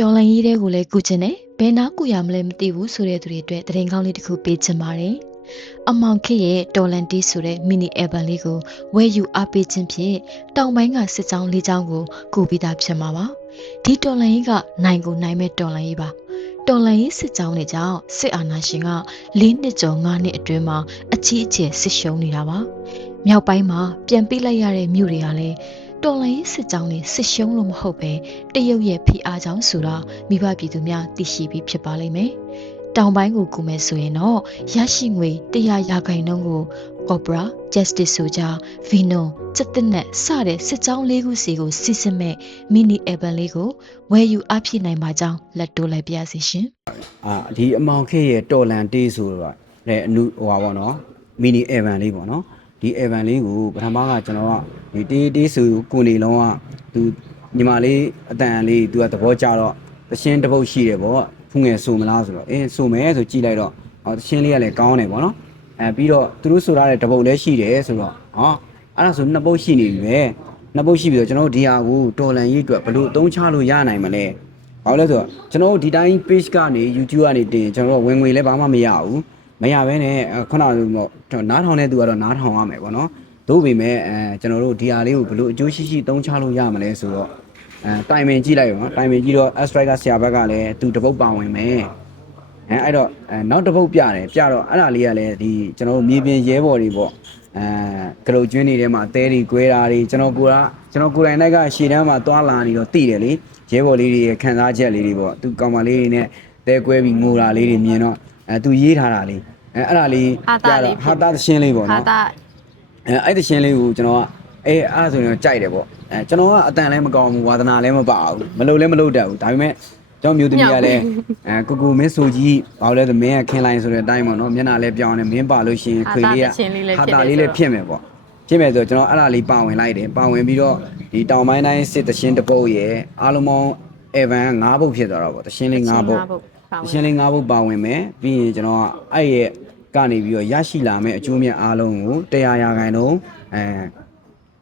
တော်လန်ကြီးတဲ့ကိုလည်းကုချင်တယ်ဘယ်နာကူရမလဲမသိဘူးဆိုတဲ့သူတွေအတွက်သတင်းကောင်းလေးတစ်ခုပေးချင်ပါတယ်အမောင်ခေတ်ရဲ့တော်လန်တီးဆိုတဲ့မီနီအယ်ဘန်လေးကိုဝယ်ယူအားပေးခြင်းဖြင့်တောင်ပိုင်းကစစ်ကြောင်းလေးကြောင်းကိုကူပြီးသားဖြစ်မှာပါဒီတော်လန်ကြီးကနိုင်ကိုနိုင်မဲ့တော်လန်ကြီးပါတော်လန်ရေးစစ်ကြောင်းတွေကြောင့်စစ်အာဏာရှင်က၄နှစ်ကျော်၅နှစ်အတွင်းမှာအကြီးအကျယ်စစ်ရှုံးနေတာပါမြောက်ပိုင်းမှာပြန်ပေးလိုက်ရတဲ့မြို့တွေကလည်း တော်လန်ရေးစစ်ကြောင်းတွေစစ်ရှုံးလို့မဟုတ်ပဲတရုတ်ရဲ့ဖိအားကြောင့်ဆိုတာမိဘပြည်သူများသိရှိပြီးဖြစ်ပါလိမ့်မယ်တောင်ပိုင်းကိုကူမယ်ဆိုရင်တော့ရရှိငွေ100ရာခိုင်နှုန်းကို Opera Justice ဆိုကြ Vino စက်တက်နဲ့စတဲ့စစ်ကြောင်းလေးခုစီကိုစီစစ်မဲ့ mini album လေးကိုဝယ်ယူအားဖြည့်နိုင်ပါကြောင်းလက်တိုးလိုက်ပါရစေရှင်အာဒီအမောင်ခေတ်ရဲ့တော်လန်တေးဆိုတော့လည်းအနုဟိုပါပေါ့နော်မီနီအီဗန်လေးပေါ့နော်ဒီအီဗန်လေးကိုပထမကကျွန်တော်က ဒီတေးတေးဆိုကိုနေလုံးကသူညီမလေးအတန်လေးသူကသဘောကျတော့တရှင်းတစ်ပုတ်ရှိတယ်ပေါ့ဖူးငယ်ဆိုမလားဆိုတော့အင်းဆိုမယ်ဆိုကြည့်လိုက်တော့ဟောတရှင်းလေးကလည်းကောင်းတယ်ပေါ့နော်အဲပြီးတော့သူတို့ဆိုရတဲ့တပုတ်လည်းရှိတယ်ဆိုတော့ဟောအဲ့ဒါဆိုနှစ်ပုတ်ရှိနေပြီပဲနှစ်ပုတ်ရှိပြီးတော့ကျွန်တော်တို့ဒီဟာကိုတော်လန်ရေးအတွက်ဘယ်လိုအသုံးချလို့ရနိုင်မလဲဘာလို့လဲဆိုတော့ကျွန်တော်တို့ဒီတိုင်း page ကနေ YouTube ကနေတင်ရင်ကျွန်တော်တို့ဝင်ငွေလည်းဘာမှမရဘူးမရဘဲနဲ့အဲခုနကလိုပေါ့ကျွန်တော်နားထောင်တဲ့သူကတော့နားထောင်ရမယ်ပေါ့နော် တို့ပေမဲ့အဲကျွန်တော်တို့ဒီဟာလေးကိုဘယ်လိုအကျိုးရှိရှိသုံးချလို့ရမလဲဆိုတော့အဲတိုင်ပင်ကြည့်လိုက်ရောနော်တိုင်ပင်ကြည့်တော့ Astrike ကဆရာဘက်ကလည်းသူတပုတ်ပါဝင်မယ်အဲအဲ့တော့အဲနောက်တစ်ပုတ်ပြတယ်ပြတော့အဲ့ဒါလေးကလည်းဒီကျွန်တော်တို့မြေပြင်ရဲဘော်တွေပေါ့အဲကလုတ်ကျွင်းတွေထဲမှာတဲတွေကွဲတာတွေကျွန်တော်ကိုယ်ကကျွန်တော်ကိုယ်တိုင်တိုက်ကရှေ့တန်းမှာသွားလာနေတော့တည်တယ်လေရဲဘော်လေးတွေရဲ့ခံစားချက်လေးတွေပေါ့သူကောင်မလေးတွေနဲ့တဲကွဲပြီးငိုတာလေးတွေမြင်တော့အဲသူရေးထားတာလေးအဲအဲ့ဒါလေးဟာတာလေးဟာတာသရှင်းလေးပေါ့ဟာနော်တာ အဲအဲ့တရှင်လေးကိုကျွန်တော်ကအေးအဲ့ဒါဆိုရင်တော့ကြိုက်တယ်ပေါ့အဲကျွန်တော်ကအတန်လည်းမကောင်းဘူးဝါသနာလည်းမပါဘူးမလုပ်လည်းမလုပ်တတ်ဘူးဒါပေမဲ့ကျွန်တော်မျိုးသမီးကလည်းအဲကိုကိုမင်းဆိုကြီးဘာလို့လဲဆိုမင်းကခင်လိုက်ဆိုတဲ့အတိုင်းပေါ့နော်မျက်နှာလည်းပြောင်းတယ်မင်းပါလို့ရှိရင်ခွေလေးကဟာတာလေးလည်းဖြစ်မယ်ပေါ့ဖြစ်မယ်ဆိုတော့ကျွန်တော်အဲ့ဒါလေးပါဝင်လိုက်တယ်ပါဝင်ပြီးတော့ဒီတောင်ပိုင်းတိုင်းစစ်တရှင်တစ်ပုတ်ရယ်အားလုံးပေါင်းအဗန်၅ပုတ်ဖြစ်သွားတော့ပေါ့တရှင်လေး၅ပုတ်ရှင်းလေး၅ဘုတ်ပါဝင်မယ်ပြီးရင်ကျွန်တော်ကအဲ့ရဲ့ ကနေပြီးတော့ရရှိလာမယ့်အကျိုးမြတ်အားလုံးကို100ရာခိုင်နှုန်းအဲ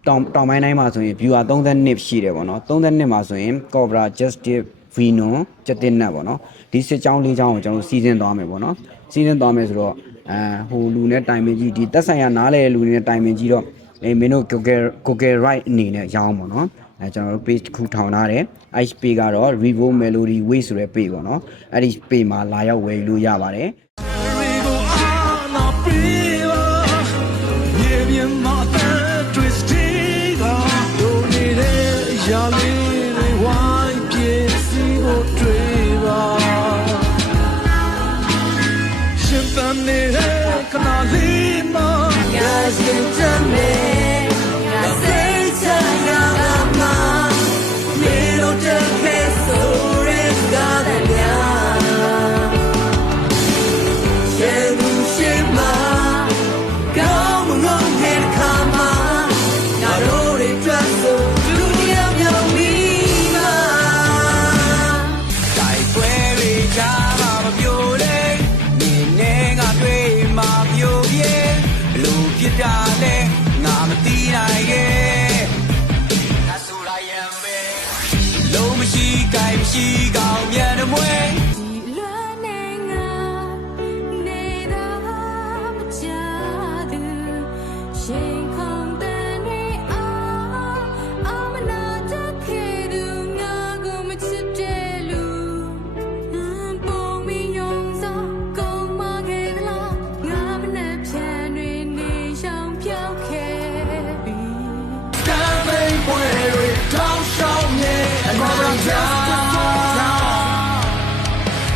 တောင်တောင်ပိုင်းတိုင်းမှာဆိုရင် viewer 32ရှိတယ်ပေါ့နော်32မှာဆိုရင် Cobra Justice Vino စက်တင်နက်ပေါ့နော်ဒီစစ်ကြောင်းလေးကြောင်းကိုကျွန်တော်စီစဉ်သွားမယ်ပေါ့နော်စီစဉ်သွားမယ်ဆိုတော့အဲဟိုလူနဲ့တိုင်ပင်ကြီးဒီတက်ဆိုင်ရနားလေလူနဲ့တိုင်ပင်ကြီးတော့အေးမင်းတို့ Google Google Right အနေနဲ့ရောင်းပေါ့နော်အဲကျွန်တော်တို့ page တစ်ခုထောင်ထားတယ်အဲ့ page ကတော့ Revo Melody Way ဆိုတဲ့ page ပေါ့နော်အဲ့ဒီ page မှာလာရောက်ဝယ်ယူလို့ရပါတယ် ငါမသိနိုင်ရဲ့ငါဆိုတာရံပဲလုံးမရှိကိုင်မရှိကောင်မြန်မွေ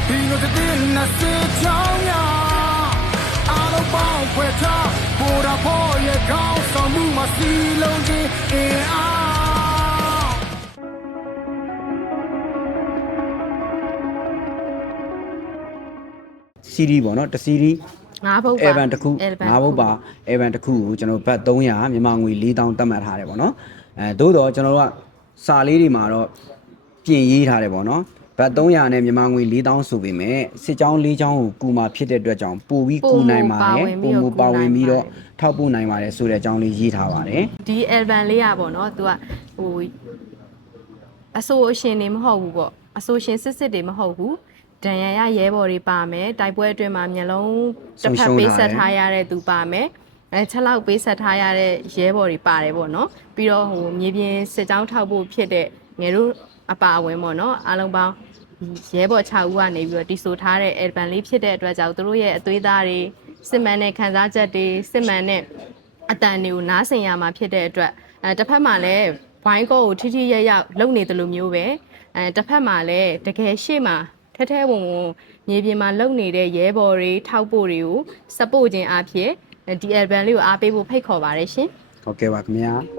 ဒီလိုတဲ့နစ်စေချောင်းညာအားလုံးပေါင်းဖွဲ့ထားပေါ်တာဖို့ရဲ့ကောင်းဆောင်မှုမစီလုံးချင်းအင်အား CD ပေါ့နော်တစ် CD ငါးဘုတ်ပါအေဗန်တစ်ခု Evan ငါးဘုတ်ပါအေဗန်တစ်ခုကိုကျွန်တော်ဘတ်300မြန်မာငွေ4000တတ်မှတ်ထားတယ်ပေါ့နော်အဲသို့တော့ကျွန်တော်တို့ကစာလေးတွေမှာတော့ ပြင်ရေးထားတယ်ပေါ့နော်ဘတ်300နဲ့မြန်မာငွေ4000ဆိုပေမဲ့စစ်ကြောင်း၄ကြောင်းကိုကူมาဖြစ်တဲ့အတွက်ကြောင့်ပိုပြီးကူနိုင်ပါတယ်ပုံမပါဝင်ပြီးတော့ထောက်ပို့နိုင်ပါတယ်ဆိုတဲ့အကြောင်းလေးရေးထားပါတယ် ဒီ album လေးอ่ะပေါ့เนาะ तू อ่ะဟိုအဆိုအရှင်နေမဟုတ်ဘူးပေါ့ အဆိုရှင်စစ်စစ်တွေမဟုတ်ဘူးဒဏ်ရာရရဲဘော်တွေပါမယ်တိုက်ပွဲအတွင်းမှာမျက်လုံးတစ်ဖက်ပေးဆက်ထားရတဲ့သူပါမယ်အဲချက်လောက်ပေးဆက်ထားရတဲ့ရဲဘော်တွေပါတယ်ပေါ့နော်ပြီးတော့ဟိုမြေပြင်စစ်ကြောင်းထောက်ဖို့ဖြစ်တဲ့ငယ်တို့ အပါအဝင်ပေါ့နော်အားလုံးပေါင်းရဲဘော်6ဦးကနေပြီးတော့တီဆိုထားတဲ့ album လေးဖြစ်တဲ့အတွက်ကြောင့်သူတို့ရဲ့အသွေးသားတွေစစ်မှန်တဲ့ခံစားချက်တွေစစ်မှန်တဲ့အတန်တွေကိုနားဆင်ရမှာဖြစ်တဲ့အတွက်အဲတစ်ဖက်မှာလည်းဘိုင်းကောကိုထိထိရရလုပ်နေတယ်လို့မျိုးပဲအဲတစ်ဖက်မှာလည်းတကယ်ရှေ့မှာထဲထဲဝင်ဝင်မြေပြင်မှာလုပ်နေတဲ့ရဲဘော်တွေထောက်ပို့တွေကိုစပို့ခြင်းအဖြစ်ဒီ album လေးကိုအားပေးဖို့ဖိတ်ခေါ်ပါတယ်ရှင်ဟုတ်ကဲ့ပါခင်ဗျာ